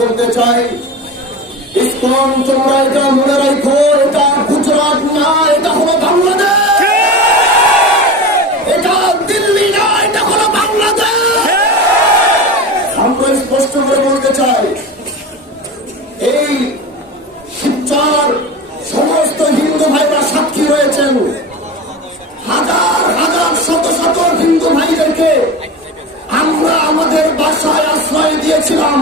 বলতে চাই, ইসকন তোমরা এটা মনে রাখো, এটা গুজরাট না, এটা হলো বাংলাদেশ, এটা দিল্লি না, এটা হলো বাংলাদেশ। আমরা স্পষ্ট করে বলতে চাই, এই শিবচর সমস্ত হিন্দু ভাইরা সাক্ষী রয়েছেন। হাজার হাজার শত শত হিন্দু ভাইদেরকে আমরা আমাদের বাসায় আশ্রয় দিয়েছিলাম।